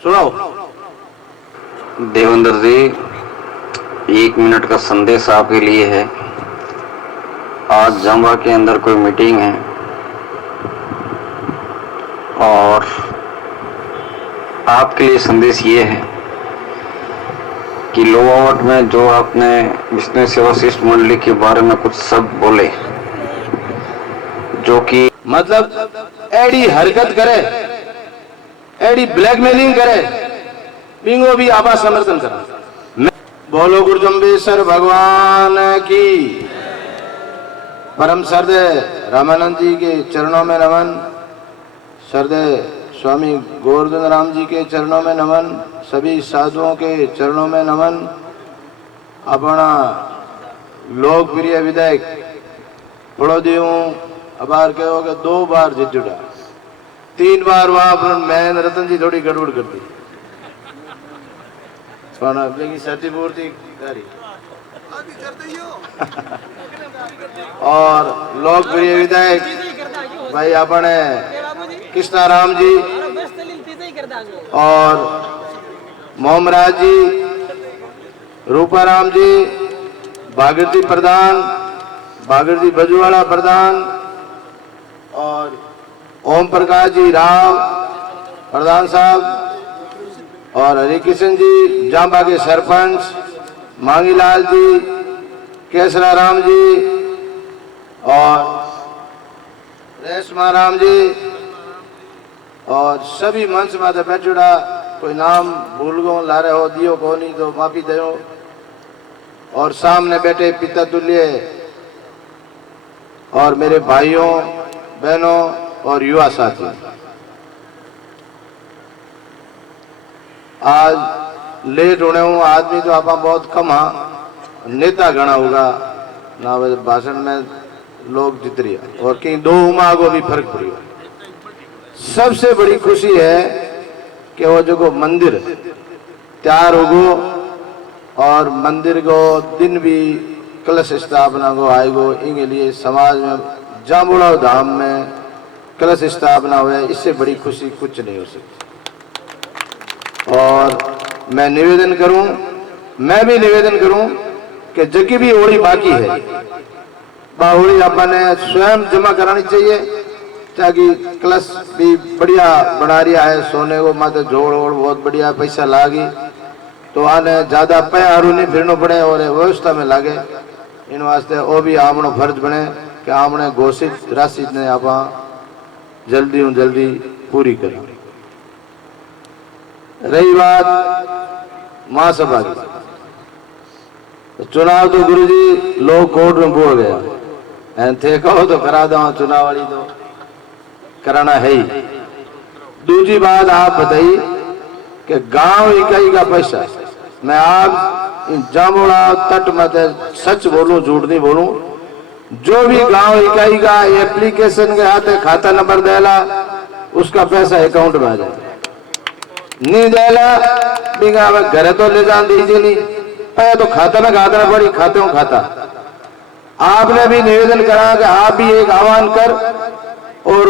सुनाओ। देवेंद्र जी, 1 मिनट का संदेश आपके लिए है। आज जांबा के अंदर कोई मीटिंग है और आपके लिए संदेश ये है कि लोवावट में जो आपने विष्णु सेवा शिष्ट मंडली के बारे में कुछ शब्द बोले, जो कि मतलब एडी हरकत करे, एडी ब्लैकमेलिंग करे, बिंगो भी आभा समर्थन करे। बोलो गुरु जम्बेश्वर भगवान की। परम श्रद्धेय रामानंद जी के चरणों में नमन, श्रद्धेय स्वामी गोवर्धन राम जी के चरणों में नमन, सभी साधुओं के चरणों में नमन। अपना लोकप्रिय विधायक पड़ोदियों अबार कहोगे 2 बार जीत जुटा, 3 बार वहां पर महेंद्र रतन जी थोड़ी गड़बड़ कर दी, क्षतिपूर्ति और लोकप्रिय विधायक भाई अपने कृष्णा राम जी और मोहमराज जी, रूपाराम जी, भागीरथी प्रधान, भागीरथी बजुवाड़ा प्रधान और ओम प्रकाश जी राव प्रधान साहब और हरिकिशन जी जांबा के सरपंच, मांगीलाल जी, केसरा राम जी और रेशमा राम जी और सभी मंच माते बैठुड़ा। कोई नाम भूल गो ला रहे हो दियो को नहीं तो माफी दो। और सामने बैठे पिता तुल्य और मेरे भाइयों बहनों और युवा साथी, आज लेट होने हूँ आदमी तो आप बहुत कम हाँ, नेता गणा होगा ना भाषण में लोग जित रही है और कहीं 2 उमा को भी फर्क पड़ी। सबसे बड़ी खुशी है कि वो जो मंदिर तैयार होगो और मंदिर को दिन भी कलश स्थापना को आएगो, इनके लिए समाज में जांबुड़ा धाम में कलश स्थापना हुआ, इससे बड़ी खुशी कुछ नहीं हो सकती। और मैं निवेदन करूं, मैं भी निवेदन करूं कि जबकि भी होली बाकी है, होली अपने स्वयं जमा करानी चाहिए ताकि कलश भी बढ़िया बना रिया है। सोने को माते जोड़ ओड़ बहुत बढ़िया पैसा लागी तो आने ज्यादा पैरू नहीं फिरना पड़े और व्यवस्था में लागे। इन वास्ते वो भी आमनो फर्ज बने कि आमने घोषित राशि ने आप जल्दी जल्दी पूरी करें। रही बात महासभा की, तो चुनाव तो गुरुजी लोग कोर्ट में बोल गया थे, कहो तो करा दो, चुनाव वाली तो कराना है ही। दूसरी बात आप बताइए कि गांव इकाई का पैसा, मैं आप जामुड़ा तट मत सच बोलूं झूठ नहीं बोलूं, जो भी गांव इकाई का एप्लीकेशन के हाथ खाता नंबर देला उसका पैसा अकाउंट में आ जाए, नहीं देला बिगा घरे तो ले जान दीजिए नहीं पे तो खाता में खाता पड़ी खाते हूँ खाता। आपने भी निवेदन करा कि आप भी एक आह्वान कर और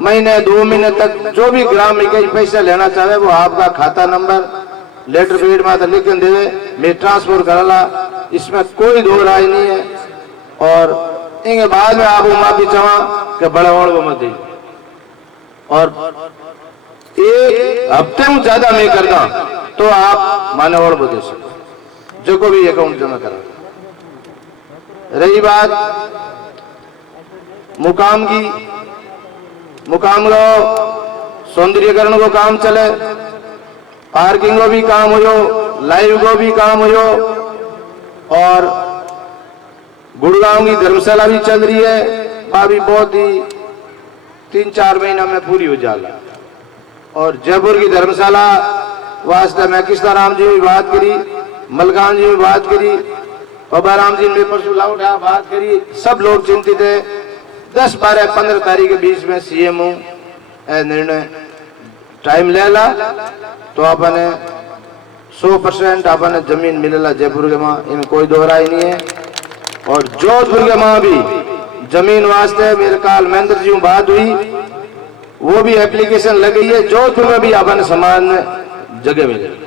महीने 2 महीने तक जो भी ग्राम इकाई पैसा लेना चाहे वो आपका खाता नंबर लेटर पेड में तो लिख देवे, मैं ट्रांसफर कराला, इसमें कोई दो राय नहीं है। और इनके बाद में आप माफी चाहा कि बड़े और वो मत दी और 1 हफ्ते में ज्यादा मैं करता तो आप माने और बदल सको जो को भी अकाउंट जमा करा। रही बात मुकाम की, मुकाम को सौंदर्यकरण को काम चले, पार्किंग को भी काम हो, लाइव को भी काम हो और गुड़गांव की धर्मशाला भी चल रही है, वह भी बहुत ही 3-4 महीना में पूरी हो जाला। और जयपुर की धर्मशाला वास्ते मैं कृष्णा राम जी भी बात करी, मलकान जी भी बात करी, बाबा राम जी ने परसों लाउटा बात करी, सब लोग चिंतित है। 10, 12, 15 तारीख के बीच में सीएम निर्णय टाइम ले ला तो आपने 100% आपने जमीन मिलेला जयपुर के माँ, इनमें कोई दोहराई नहीं है। और जोधपुर के माँ भी जमीन वास्ते मेरे काल महेंद्र जी बात हुई, वो भी एप्लीकेशन लग गई है। जोधपुर में भी आपने सामान जगह मिलेगी।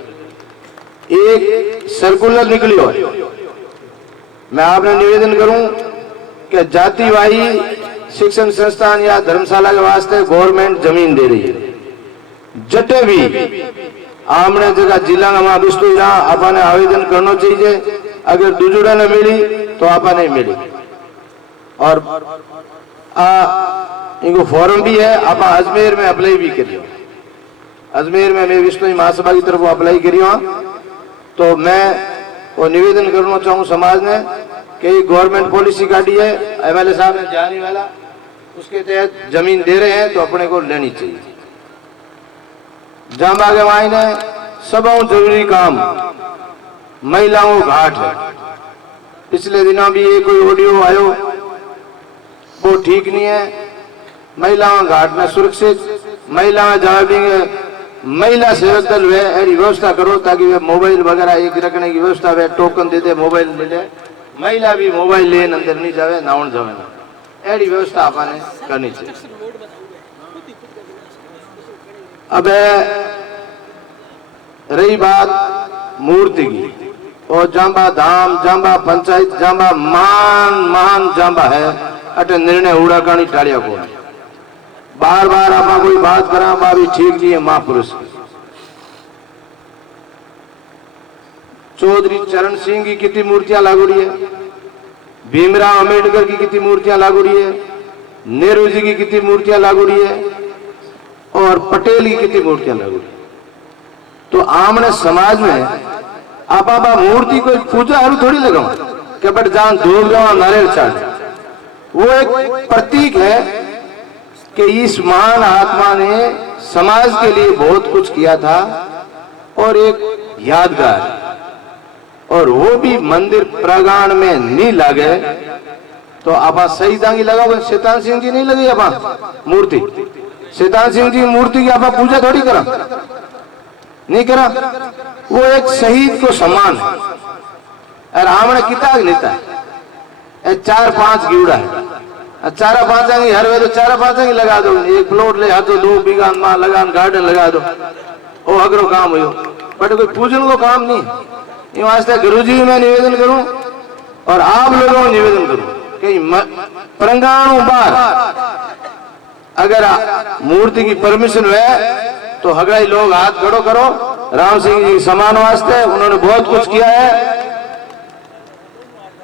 एक सर्कुलर निकली हो, मैं आपने निवेदन करूं कि जातिवाही शिक्षण संस्थान या धर्मशाला के वास्ते गवर्नमेंट जमीन दे रही है, जटे भी आमने जगह जिला में विस्तु आपने आवेदन करना चाहिए। अगर दूसरा ने मिली तो आपा नहीं मिली, और इनको फॉर्म भी है, आप अजमेर में अप्लाई भी करियो। अजमेर में मैं विश्व महासभा की तरफ अप्लाई करियो। तो मैं वो निवेदन करना चाहूँ समाज ने कि गवर्नमेंट पॉलिसी काटी है, एमएलए साहब ने जाने वाला उसके तहत जमीन दे रहे हैं तो अपने को लेनी चाहिए। जांबा के मायने सबों जरूरी काम महिलाओं घाट है। पिछले दिनों भी ये कोई ऑडियो आयो वो ठीक नहीं है। महिलाओं घाट में सुरक्षित महिलाएं जहाँ भी महिला सेवक दल वे ऐसी व्यवस्था करो ताकि वे मोबाइल वगैरह एक रखने की व्यवस्था वे टोकन देते मोबाइल ले ले, महिला भी मोबाइल लेन अंदर नहीं जावे नाउन जावे ना, ऐसी व्यवस्था आपने करनी चाहिए। अब रही बात मूर्ति की, और जांबा धाम जांबा पंचायत जांबा महान जांबा है, अटे निर्णय उड़ा कानी टाड़िया को बार बार आप कोई बात करा बा भी ठीक नहीं है। महापुरुष चौधरी चरण सिंह की कितनी मूर्तियां लागू रही है, भीमराव अंबेडकर की कितनी मूर्तियां लागू रही है, नेहरू जी की कितनी मूर्तियां लागू रही है, और पटेल की कितनी मूर्तियां लागू रही है। तो आमने समाज में आप मूर्ति कोई पूजा हरू थोड़ी लगाओ कि बट जान धूल जाओ नारियल चाट, वो एक प्रतीक है कि इस महान आत्मा ने समाज के लिए बहुत कुछ किया था और एक यादगार, और वो भी मंदिर प्रांगण में नहीं लगे तो आप शहीदां की लगाओ। शैतान सिंह जी नहीं लगी आप मूर्ति, शैतान सिंह जी मूर्ति की आप पूजा थोड़ी करा नहीं करा, वो एक शहीद को सम्मान है। और हमने किताब लेता है 4-5 गिवड़ा है, 4-5 हर वे तो 4-5 लगा दो, एक प्लॉट ले हाथों 2 बीघा मां लगान गार्डन लगा दो, वो अगरो काम हो बट कोई पूजन को काम नहीं। इन वास्ते गुरु जी मैं निवेदन करूं और आप लोगों को निवेदन करूं कि प्रांगणों बाहर अगर मूर्ति की परमिशन है तो हगड़ाई लोग हाथ खड़ो करो। राम सिंह जी समान वास्ते उन्होंने बहुत कुछ किया है,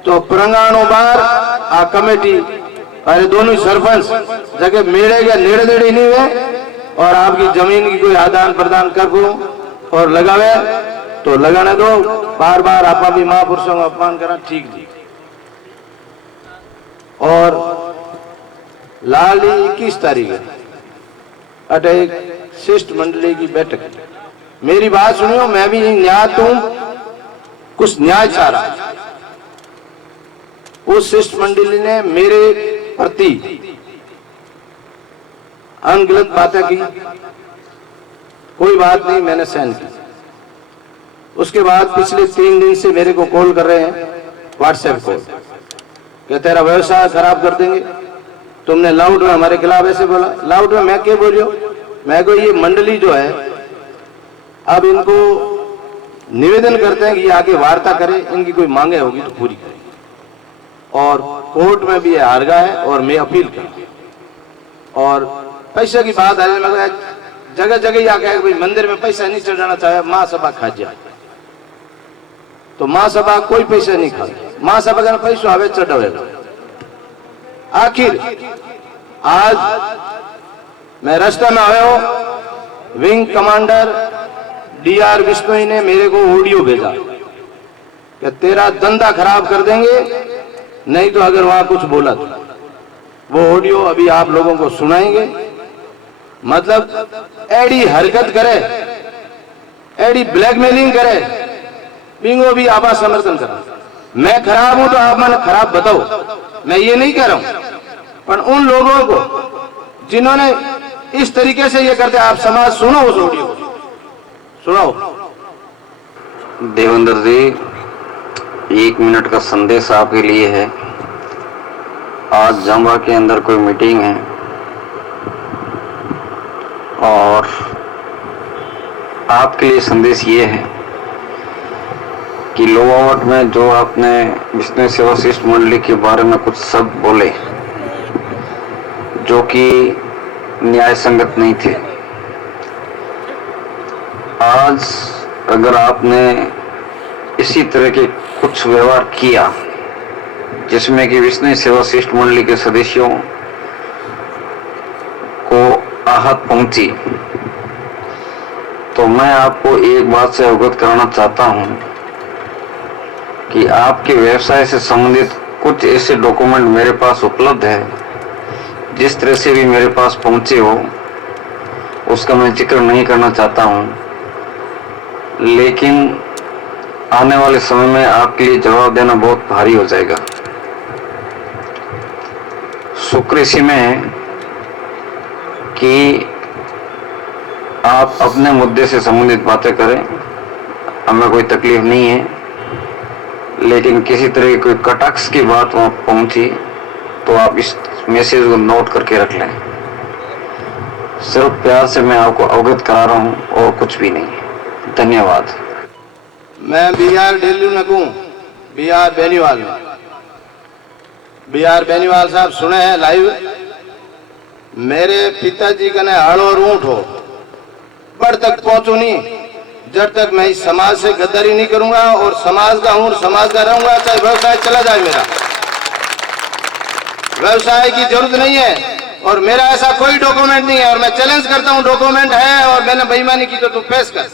तो प्रांगणों बाहर आ कमेटी अरे दोनों सरपंच जगह मेरे के नेड़े नेड़े नहीं हुए और आपकी जमीन की कोई आदान प्रदान कर दो और लगावे तो लगाने दो। बार बार आप भी महापुरुषों का अपमान करना ठीक नहीं। और लाली 21 तारीख है अटे एक शिष्ट मंडली की बैठक, मेरी बात सुनियो, मैं भी न्याय तू कुछ न्याय चाह रहा। उस शिष्ट मंडली ने मेरे प्रति अनगलत बातें की, कोई बात नहीं, मैंने सहन की। उसके बाद पिछले 3 दिन से मेरे को कॉल कर रहे हैं, व्हाट्सएप कॉल, कि तेरा व्यवसाय खराब कर देंगे, तुमने लाउड में हमारे खिलाफ ऐसे बोला। लाउड में मैं क्या बोल रही हूँ, मैं को ये मंडली जो है अब इनको निवेदन करते हैं कि ये आगे वार्ता करें, इनकी कोई मांगे होगी तो पूरी करें। और कोर्ट में भी हार गया है और मैं अपील कर, और पैसे की बात है, मैं जगह जगह आके भाई मंदिर में पैसा नहीं चढ़ाना चाहे, महासभा खा जाए तो महासभा कोई पैसा नहीं खा, महासभा का पैसा आवे चढ़ावेगा। आखिर आज मैं रास्ते में आया हूं, विंग कमांडर डीआर बिश्नोई ने मेरे को ऑडियो भेजा कि तेरा धंधा खराब कर देंगे नहीं तो अगर वहां कुछ बोला तो। वो ऑडियो अभी आप लोगों को सुनाएंगे। मतलब एडी हरकत करे, एडी ब्लैकमेलिंग करे, बिंगो भी आप समर्थन करा। मैं खराब हूं तो आप मैंने खराब बताओ, मैं ये नहीं कह रहा हूं, पर उन लोगों को जिन्होंने इस तरीके से ये करते, आप समाज सुनो, उस ऑडियो को सुनाओ। देवेंद्र जी, 1 मिनट का संदेश आपके लिए है। आज जांबा के अंदर कोई मीटिंग है और आपके लिए संदेश ये है कि लोवावट में जो आपने विष्णु सेवा शिष्ट मंडली के बारे में कुछ शब्द बोले जो कि न्याय संगत नहीं थे, आज अगर आपने इसी तरह के कुछ व्यवहार किया जिसमें कि विष्णु सेवा शिष्ट मंडली के सदस्यों को आहत पहुंची, तो मैं आपको एक बात से अवगत कराना चाहता हूं कि आपके व्यवसाय से संबंधित कुछ ऐसे डॉक्यूमेंट मेरे पास उपलब्ध है, जिस तरह से भी मेरे पास पहुंचे हो उसका मैं जिक्र नहीं करना चाहता हूं, लेकिन आने वाले समय में आपके लिए जवाब देना बहुत भारी हो जाएगा। शुक्र इसी में है कि आप अपने मुद्दे से संबंधित बातें करें, हमें कोई तकलीफ नहीं है, लेकिन किसी तरह की कोई कटाक्ष की बात वहां पहुंची तो आप इस मैसेज को नोट करके रख लें। सिर्फ प्यार से मैं आपको अवगत करा रहा हूं और कुछ भी नहीं है। धन्यवाद। मैं BR डेली नकूं, BR बेनीवाल। BR बेनीवाल साहब सुने हैं लाइव, मेरे पिताजी का ने हड़ और ऊंट हो, बड़ तक पहुंचू नहीं जब तक मैं इस समाज से गद्दारी नहीं करूंगा और समाज का हूं, समाज का रहूंगा, चाहे व्यवसाय चला जाए। मेरा व्यवसाय की जरूरत नहीं है और मेरा ऐसा कोई डॉक्यूमेंट नहीं है, और मैं चैलेंज करता हूं डॉक्यूमेंट है और मैंने बेईमानी की तो तू पेश कर।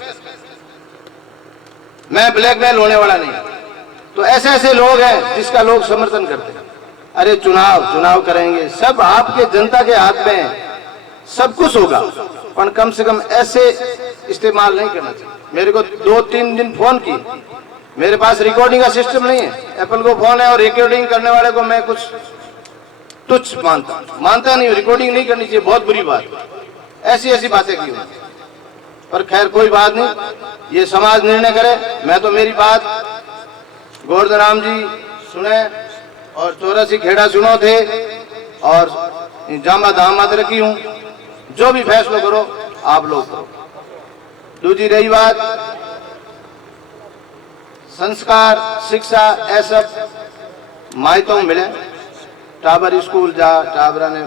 मैं ब्लैकमेल होने वाला नहीं। तो ऐसे ऐसे लोग हैं जिसका लोग समर्थन करते हैं। अरे चुनाव करेंगे, सब आपके जनता के हाथ में है, सब कुछ होगा, पर कम से कम ऐसे इस्तेमाल नहीं करना चाहिए। मेरे को 2-3 दिन फोन की, मेरे पास रिकॉर्डिंग का सिस्टम नहीं है, एप्पल को फोन है और रिकॉर्डिंग करने वाले को मैं कुछ तुच्छ मानता नहीं। रिकॉर्डिंग नहीं करनी चाहिए, बहुत बुरी बात। ऐसी बातें की, पर खैर कोई बात नहीं, ये समाज निर्णय करे। मैं तो मेरी बात गोवर्धन राम जी सुने और 84 खेड़ा सुनो थे और जामा दामाद रखी हूं, जो भी फैसला करो आप लोग करो। दूसरी रही बात संस्कार शिक्षा, ऐसा मायतों मिले, टाबर स्कूल जा, टाबरा ने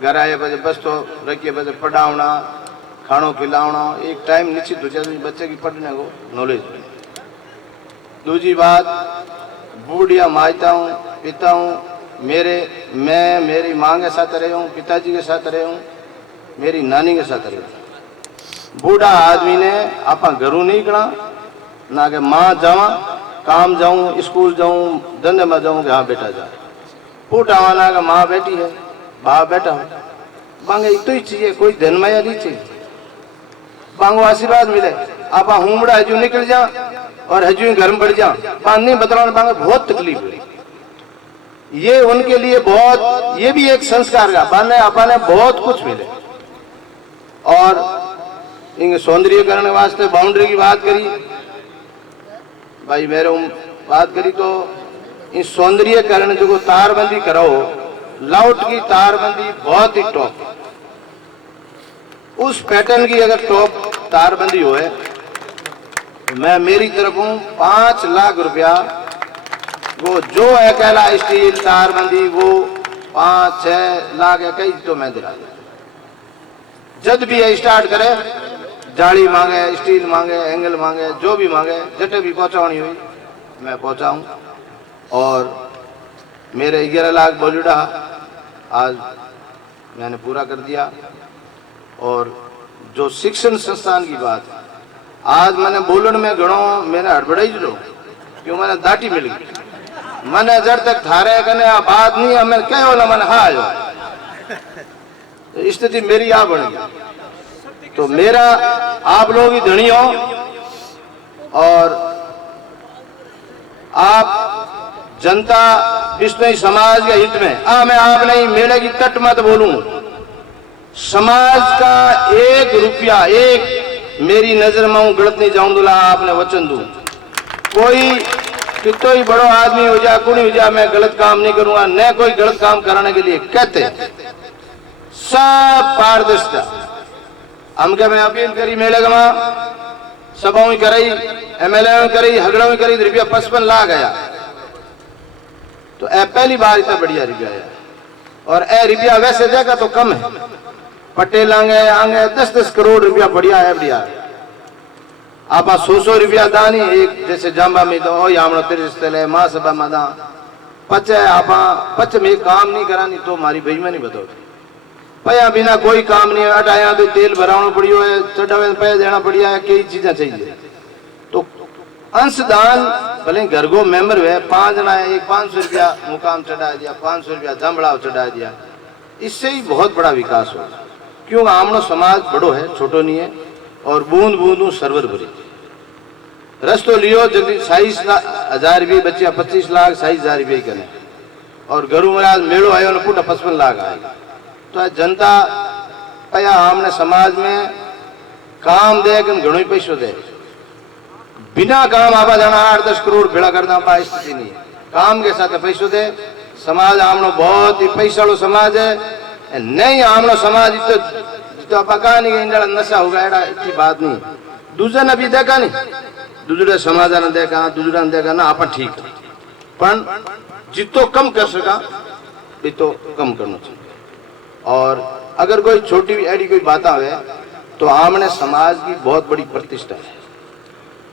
घर आए बजे बस तो रखिए बजे पढ़ावना, खानो खिलावना, एक टाइम निश्चित हो जाए बच्चे की पढ़ने को नॉलेज। दूसरी बात बूढ़िया मायताओं पिताओं, मैं मेरी माँ के साथ रहे हूँ, पिताजी के साथ रहे हूँ, मेरी नानी के साथ रहे हूँ। बूढ़ा आदमी ने आपा घरों नहीं करा ना कि माँ जावा काम जाऊं, स्कूल जाऊं, धंधे में जाऊं, यहाँ बेटा जाए। बूढ़ा आना का माँ बैठी है, बाप बैठा हो, बांगे तो ही चाहिए, कोई धन माया नहीं चाहिए, बांगो आशीर्वाद मिले। आपा हुमड़ा हजू निकल जा और हजू घर में बढ़ जा, बांग नहीं बतलाने बांगे बहुत तकलीफ हुई। ये उनके लिए बहुत, ये भी एक संस्कार का बाने आपा ने बहुत कुछ मिले। और इन सौंदर्यकरण वास्ते बाउंड्री की बात करी भाई, मेरे बात करी तो इन सौंदर्यकरण जो तारबंदी कराओ, लाउट की तारबंदी बहुत ही टॉप, उस पैटर्न की अगर टॉप तारबंदी हो, मैं मेरी तरफ हूं 5 लाख रुपया, वो जो अकेला स्टील तारबंदी वो 5-6 लाख कई तो मैं दिला दूं। जब भी ये स्टार्ट करे, जाली मांगे, स्टील मांगे, एंगल मांगे, जो भी मांगे, जटे भी पहुंचानी हुई मैं पहुंचाऊं। और मेरे 11 लाख बॉलीवुडा आज मैंने पूरा कर दिया। और जो शिक्षण संस्थान की बात है, आज मैंने बोलन में घणो मैंने हड़बड़ाई लो, क्यों मैंने दाटी मिल गई, मैंने जब तक थारे कने बात नहीं हमें कहो ना मैंने हाँ आयो, तो स्थिति मेरी आ बन गई। तो मेरा आप लोग ही धनी हो और आप जनता विष्णु समाज के हित में, मैं आप नहीं मेले की तट मत बोलूं, समाज का 1 रुपया एक मेरी नजर में हूं गलत नहीं जाऊं दूला, आपने वचन दूं। कोई कितना ही बड़ो आदमी हो जा, कुणी हो जा, मैं गलत काम नहीं करूंगा, न कोई गलत काम कराने के लिए कहते। सब पारदर्शिता हम क्या मैं अपील करी मेले गमा सभाओं करी एमएलए करी हगड़ों करी रुपया 55 लाख आया। तो ए पहली बार इतना बढ़िया रुपया आया। और ए रुपया वैसे जगह तो कम है, पटेल आंगे 10-10 करोड़ रुपया बढ़िया है बढ़िया। आप 100 रुपया दानी एक जैसे जांबा में तो हमणो तिरस्तल है महासभा में दा पच आप पच में काम नहीं करानी तो मारी बेईमानी बताओ पया बिना कोई काम नहीं है। अटाया तो तेल भरावना पड़ियो है, चढ़ावे पैसा देना पड़िया है, कई चीजें चाहिए। तो अंशदान भले घर को मेंबर हुए 5 जना है, एक 500 रुपया मुकाम चढ़ा दिया, 500 रुपया जामड़ा चढ़ा दिया, इससे ही बहुत बड़ा विकास हो। क्यों आमनो समाज बड़ो है, छोटो नहीं है। और बूंद बूंद सरवर भरी रस्तो लियो जल्दी 27,000 रुपये बच्चे 25 लाख 27,000 रुपये करें। और गरु महाराज मेड़ो आयो ना पुट 55 लाख आएगा। तो जनता पया हमने समाज में काम दे घणो ही पैसो दे, बिना काम आवा जाना 8-10 करोड़ भेड़ा करना पा स्थिति नहीं है। काम के साथ पैसो दे समाज हमनो बहुत ही पैसाड़ो समाज है। नहीं हमनो समाज तो पका नहीं नशा होगा एड़ा इतनी बात नहीं। दूसरे ने भी देखा नहीं, दूसरे समाज ने देखा, दूसरा ने देखा ना अपन ठीक है, पर जितो कम कर सका तो कम करना चाहिए। और अगर कोई छोटी भी एडी कोई बात आवे तो आमने समाज की बहुत बड़ी प्रतिष्ठा है।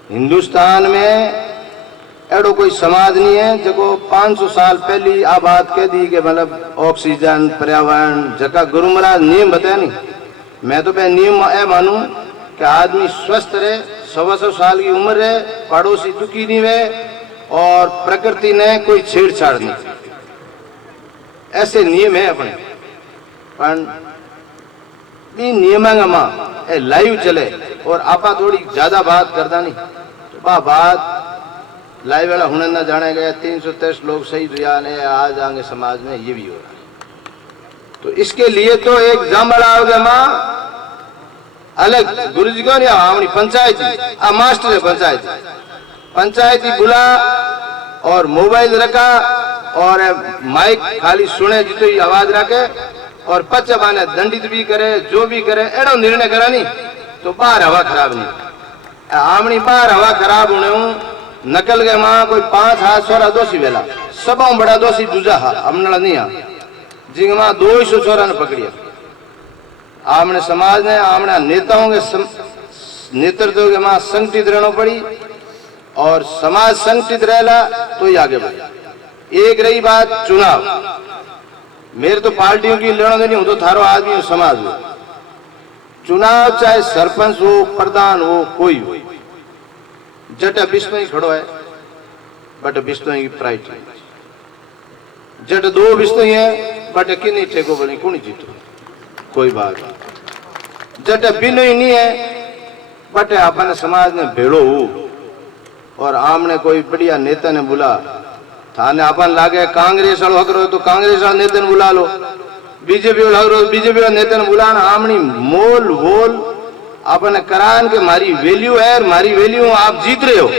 हिंदुस्तान में एडो कोई समाज नहीं है जो 500 साल पहली आ बात कह दी कि मतलब ऑक्सीजन पर्यावरण जका गुरु महाराज नियम बताया नहीं। मैं तो पहले नियम ए मानूं कि आदमी स्वस्थ रहे, 100 साल की उम्र है, पड़ोसी दुखी नहीं हुए और प्रकृति ने कोई छेड़छाड़ नहीं, ऐसे नियम है अपने। पर नियम लाइव चले और आपा थोड़ी ज्यादा बात करता नहीं तो बात लाइव वाला हुनर न जाने गया। 323 लोग शहीद हुआ ने आज आगे समाज में ये भी हो रहा है। तो इसके लिए तो एक जामड़ा हो गया माँ अलग गुरु जी को नहीं हमारी पंचायती मास्टर है पंचायती बुला और मोबाइल रखा और माइक खाली सुने जितो ही आवाज रखे और पच बाने दंडित भी करे जो भी करे एड़ो निर्णय करा नहीं तो बाहर हवा खराब नहीं आमनी बाहर हवा खराब होने नकल गए माँ कोई 5 हाथ सोरा दोषी वेला सब बड़ा दोषी दूजा हमने नहीं आ जिंग माँ 200 सोरा ने पकड़िया। आमने समाज ने आमने नेताओं के नेतृत्व के माँ संगठित रहना पड़ी और समाज संगठित रहला तो ही आगे बढ़े। एक रही बात चुनाव, मेरे तो पार्टियों की लेना देनी हो तो थारो आदमी हो समाज हो। चुनाव चाहे सरपंच हो प्रधान हो कोई हो, जट बिश्नोई खड़ो है बट बिश्नोई की प्राइट है। जट 2 बिश्नोई है बट किन्हीं ठेको बनी कौन जीतो कोई बात नहीं। जट बिनोई नहीं है बट अपने समाज में भेड़ो हो और आमने कोई बढ़िया नेता ने बुला थाने अपन लागे कांग्रेस वालों हक रहो तो कांग्रेस वाले नेता ने बुला लो, बीजेपी वाला हक रहो बीजेपी वाले नेता ने बुलाना। आमनी मोल वोल अपने करान के मारी वैल्यू है, मारी वैल्यू आप जीत रहे हो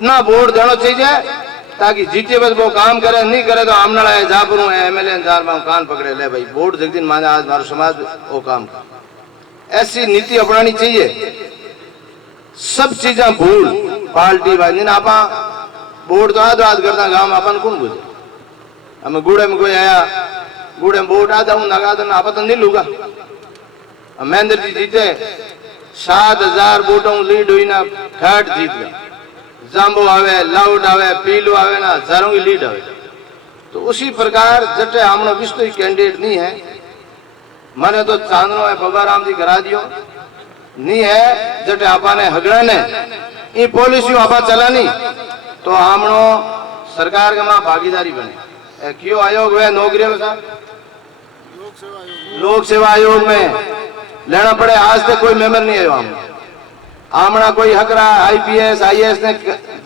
ना वोट देना चाहिए ताकि जीते बस वो काम करे, नहीं करे तो आमना है जापुर एमएलए कान पकड़े ले भाई वोट देख दिन माने आज हमारा समाज वो काम कर। ऐसी नीति अपनानी चाहिए। सब चीजें भूल पार्टी भाई नहीं आपा वोट तो आद करता गांव में अपन कौन बुझे। हमें गुड़े में कोई आया गुड़े में वोट आधा हूं लगा तो आप तो नहीं लूगा। महेंद्र जी जीते 7,000 वोटों लीड हुई ना घाट जीत गया। जाम्बो आवे लाउड आवे पीलू आवे ना हजारों की लीड आवे। तो उसी प्रकार जटे हमने विश्व कैंडिडेट नहीं है मैंने तो चांदनो है बाबा राम जी करा दियो नहीं है जटे आपा ने हगड़ा ने ये पॉलिसी आपा चला नहीं तो हमनो सरकार के मां भागीदारी बने। क्यों आयोग है नौकरी में साहब लोक सेवा आयोग में लेना पड़े। आज तक कोई मेंबर नहीं आयो आमना कोई हकरा आईपीएस आईएएस ने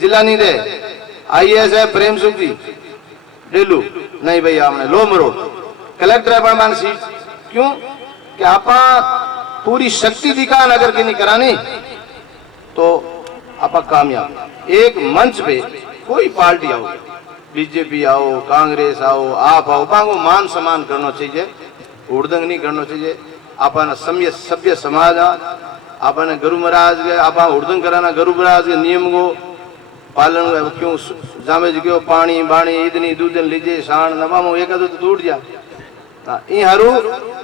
जिला नहीं दे। आईएएस है प्रेम सुख जी डेलू नहीं भाई हमने लो मरो कलेक्टर है पर सीट क्यों कि आपा पूरी शक्ति दिखान अगर की नहीं करानी तो आपा कामयाब। एक मंच पे कोई पार्टी आओ बीजेपी आओ कांग्रेस आओ आप आओ पांगो मान सम्मान करना चाहिए, उड़दंग नहीं करना चाहिए। अपन सभ्य समाज अपन गुरु महाराज के आप उर्दन कराना गुरु महाराज के नियम को पालन क्यों जामे जो पानी बाणी इतनी दूध लीजिए शान नवा एक तो टूट जा हरू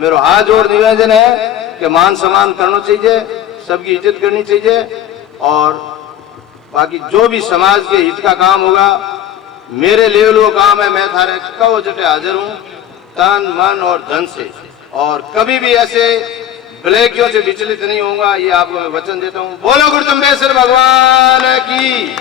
मेरो हाथ जोड़ निवेदन है कि मान सम्मान करना चाहिए, सबकी इज्जत करनी चाहिए और बाकी जो भी समाज के हित का काम होगा मेरे लेवल वो काम है, मैं थारे कहो जटे हाजिर हूँ तन मन और धन से, और कभी भी ऐसे ब्लैकियों से विचलित नहीं होऊंगा, ये आपको मैं वचन देता हूँ। बोलो गुरु चंबेश्वर भगवान की।